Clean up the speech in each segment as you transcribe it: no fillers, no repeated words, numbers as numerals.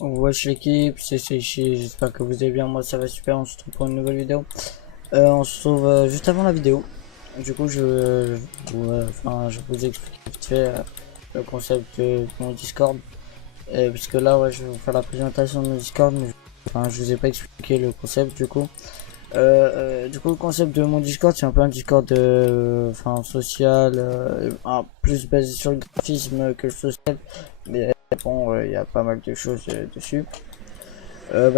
Wesh l'équipe, c'est ici, j'espère que vous allez bien, moi ça va super, on se retrouve pour une nouvelle vidéo. On se retrouve juste avant la vidéo. Du coup je vous explique vite fait le concept de mon Discord. Puisque là ouais, je vais vous faire la présentation de mon Discord, mais je vous ai pas expliqué le concept du coup. Le concept de mon Discord c'est un peu un Discord social, plus basé sur le graphisme que le social, mais bon il y a pas mal de choses dessus.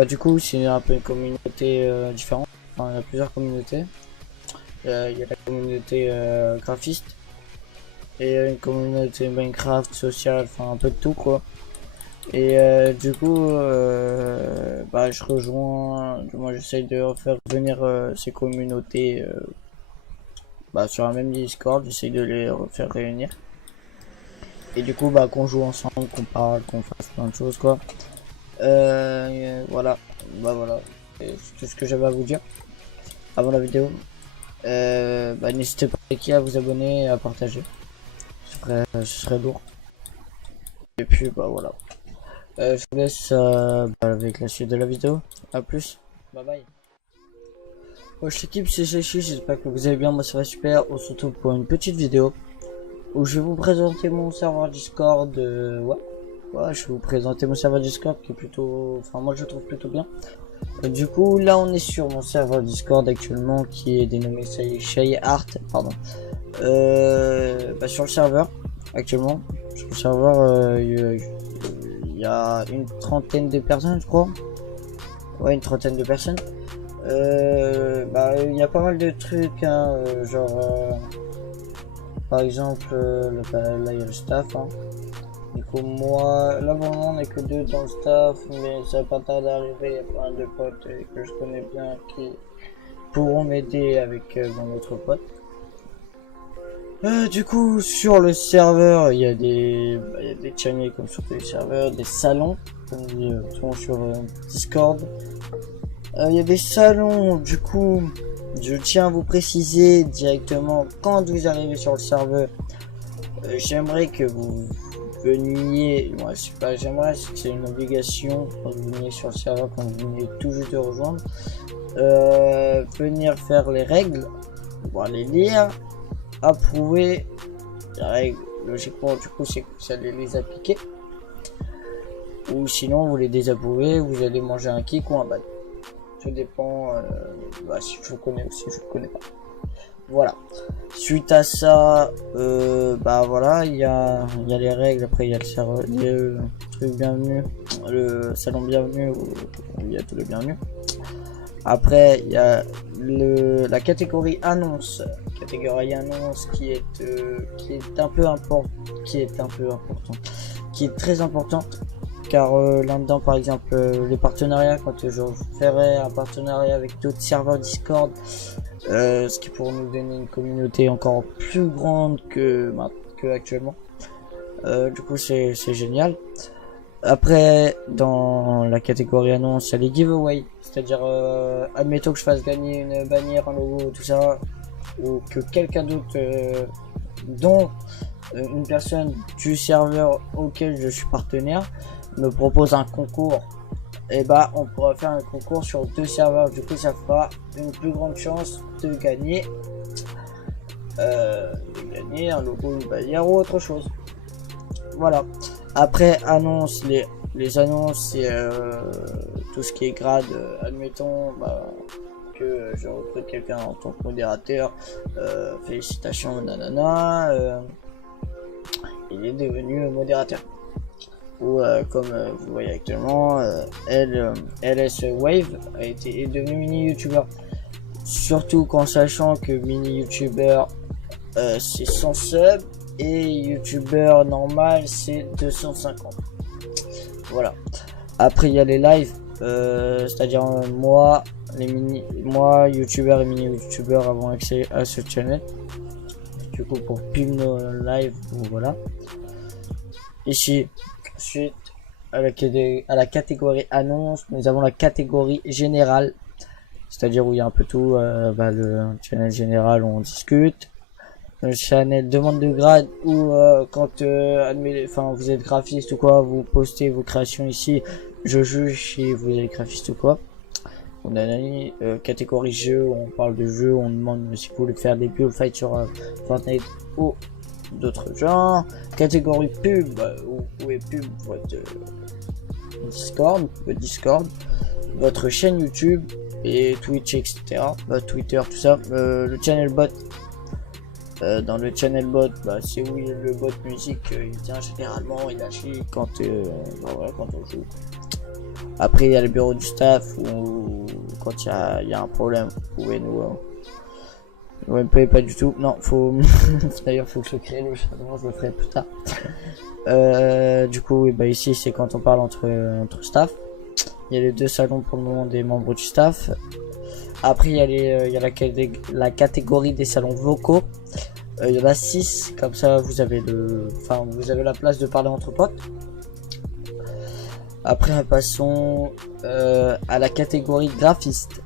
Du coup c'est un peu une communauté différente, enfin il y a plusieurs communautés. Il y a la communauté graphiste et une communauté Minecraft sociale, enfin un peu de tout quoi. Et je rejoins, moi j'essaye de faire venir ces communautés sur un même Discord, j'essaye de les faire réunir. Et du coup qu'on joue ensemble, qu'on parle, qu'on fasse plein de choses quoi. Voilà, voilà, c'est tout ce que j'avais à vous dire avant la vidéo. N'hésitez pas à vous abonner et à partager, ce serait lourd. Et puis voilà. Je vous laisse avec la suite de la vidéo. A plus. Bye bye. Wesh l'équipe, c'est Chéchi, j'espère que vous allez bien, moi ça va super. On se retrouve pour une petite vidéo où je vais vous présenter mon serveur Discord. Je vais vous présenter mon serveur Discord qui est plutôt... Enfin moi je le trouve plutôt bien. Du coup là on est sur mon serveur Discord actuellement qui est dénommé Shay Art, pardon. Sur le serveur actuellement, sur le serveur il y a une trentaine de personnes je crois. Ouais, une trentaine de personnes. Il y a pas mal de trucs hein, par exemple là il y a le staff hein. Du coup moi là pour le moment on est que deux dans le staff, mais ça va pas tarder à arriver. Il y a plein de potes que je connais bien qui pourront m'aider avec mon autre pote. Du coup sur le serveur il y a des channels comme sur tous les serveurs, des salons comme dit souvent sur Discord. Il y a des salons, du coup je tiens à vous préciser directement quand vous arrivez sur le serveur. J'aimerais que vous veniez, moi c'est pas j'aimerais, c'est une obligation quand vous venez sur le serveur, quand vous venez tout juste de rejoindre, venir faire les règles, pouvoir les lire, approuver les règles. Logiquement du coup c'est que vous allez les appliquer, ou sinon vous les désapprouvez, vous allez manger un kick ou un ban. Tout dépend si je vous connais ou si je ne connais pas. Voilà. Suite à ça, voilà, il y a les règles. Après il y a le serveur, le truc bienvenue, le salon bienvenue où il y a tout le bienvenu. Après il y a la catégorie annonce. Catégorie annonce qui est un peu important, qui est très importante. Car là-dedans par exemple les partenariats, quand je ferai un partenariat avec d'autres serveurs Discord, ce qui pourrait nous donner une communauté encore plus grande que actuellement. Du coup c'est génial. Après dans la catégorie annonce il y a les giveaways, c'est-à-dire admettons que je fasse gagner une bannière, un logo, tout ça, ou que quelqu'un d'autre dont une personne du serveur auquel je suis partenaire me propose un concours, et on pourra faire un concours sur deux serveurs. Du coup ça fera une plus grande chance de gagner un logo, une bannière ou autre chose. Voilà. Après annonce, les annonces c'est tout ce qui est grade. Admettons que je recrute quelqu'un en tant que modérateur, félicitations nanana, il est devenu modérateur. Ou comme vous voyez actuellement, LS Wave est devenu mini youtubeur. Surtout qu'en sachant que mini youtubeur c'est 100 subs et youtubeur normal c'est 250. Voilà. Après il y a les lives, c'est-à-dire moi youtubeur et mini youtubeur avons accès à ce channel. Du coup pour pile nos lives, voilà. Ici, ensuite à la catégorie annonce, nous avons la catégorie générale, c'est-à-dire où il y a un peu tout. Le channel général où on discute, le channel demande de grade où quand vous êtes graphiste ou quoi, vous postez vos créations ici, je juge si vous êtes graphiste ou quoi. On a une catégorie jeu, on parle de jeu, on demande si vous voulez faire des bullfights sur Fortnite ou d'autres genres. Catégorie pub, où est pub votre Discord, votre chaîne YouTube et Twitch, etc. Twitter, tout ça. Le channel bot. Dans le channel bot, c'est où le bot musique, il vient généralement, il agit quand, voilà, quand on joue. Après, il y a le bureau du staff où quand il y a un problème, vous pouvez nous MP pas du tout. Non, faut d'ailleurs faut que je crée le changement, je le ferai plus tard. Du coup, oui, ici c'est quand on parle entre staff. Il y a les deux salons pour le moment des membres du staff. Après, il y a la catégorie des salons vocaux. Il y en a 6, comme ça vous avez vous avez la place de parler entre potes. Après, passons à la catégorie graphiste.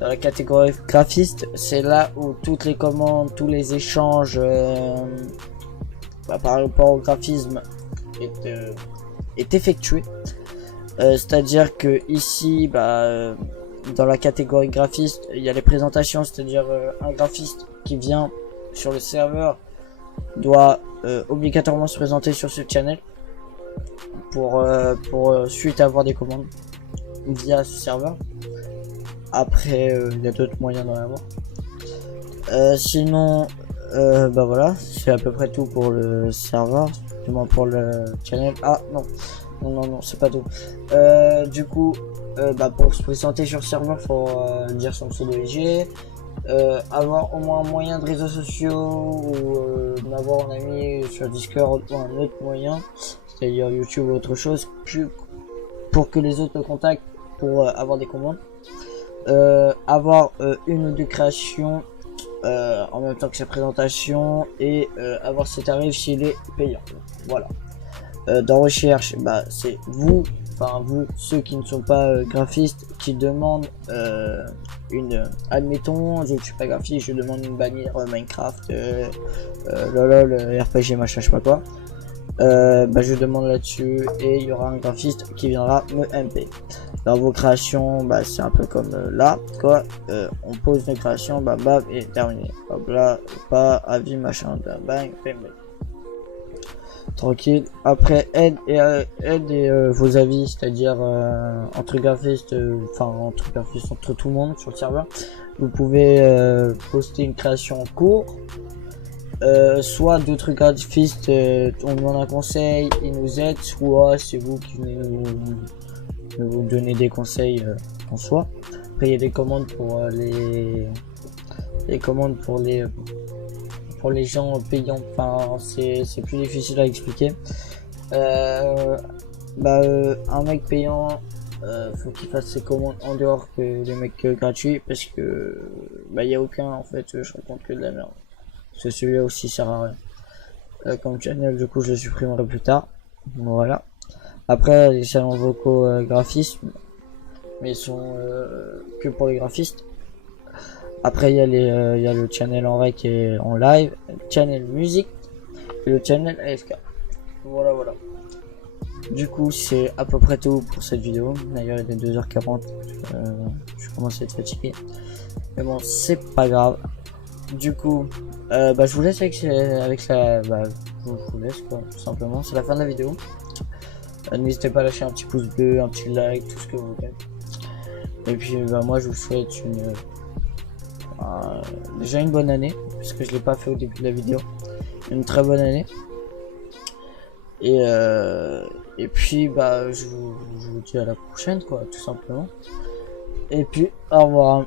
Dans la catégorie graphiste, c'est là où toutes les commandes, tous les échanges par rapport au graphisme est effectué. C'est-à-dire que ici, dans la catégorie graphiste, il y a les présentations, c'est-à-dire un graphiste qui vient sur le serveur doit obligatoirement se présenter sur ce channel pour suite avoir des commandes via ce serveur. Après, il y a d'autres moyens d'en avoir. Sinon, voilà, c'est à peu près tout pour le serveur, du moins pour le channel. Ah non, c'est pas tout. Du coup, pour se présenter sur le serveur, faut dire son pseudo IG, avoir au moins un moyen de réseaux sociaux ou d'avoir un ami sur Discord ou un autre moyen, c'est-à-dire YouTube ou autre chose, pour que les autres le contactent pour avoir des commandes. Avoir une ou deux créations en même temps que sa présentation et avoir ses tarifs s'il est payant. Voilà. Dans recherche, c'est vous, ceux qui ne sont pas graphistes, qui demandent admettons, je suis pas graphiste, je demande une bannière Minecraft, lol, RPG, machin, je sais pas quoi. Je demande là-dessus et il y aura un graphiste qui viendra me MP. Dans vos créations, c'est un peu comme là, quoi. On pose une création, et terminé. Hop là, pas avis, machin, bang, tranquille. Après, aide et vos avis, c'est-à-dire entre graphistes, entre tout le monde sur le serveur. Vous pouvez poster une création en cours. Soit d'autres graphistes, on demande un conseil, ils nous aident, soit c'est vous qui venez nous donner des conseils en soi. Après il y a des commandes pour les gens payants, c'est plus difficile à expliquer. Un mec payant, faut qu'il fasse ses commandes en dehors que les mecs gratuits, parce que il y a aucun, en fait, je raconte que de la merde. Parce que celui-là aussi sert à rien. Comme channel, du coup je le supprimerai plus tard. Voilà. Après les salons vocaux graphisme, mais ils sont que pour les graphistes. Après il y a le channel en rec et en live, channel musique et le channel AFK. Voilà. Du coup c'est à peu près tout pour cette vidéo. D'ailleurs il est 2h40, je commence à être fatigué. Mais bon, c'est pas grave. Du coup, je vous laisse avec la, je vous laisse quoi, tout simplement. C'est la fin de la vidéo. N'hésitez pas à lâcher un petit pouce bleu, un petit like, tout ce que vous voulez. Et puis, moi, je vous souhaite déjà une bonne année, puisque je l'ai pas fait au début de la vidéo. Une très bonne année. Et puis, je vous dis à la prochaine, quoi, tout simplement. Et puis, au revoir.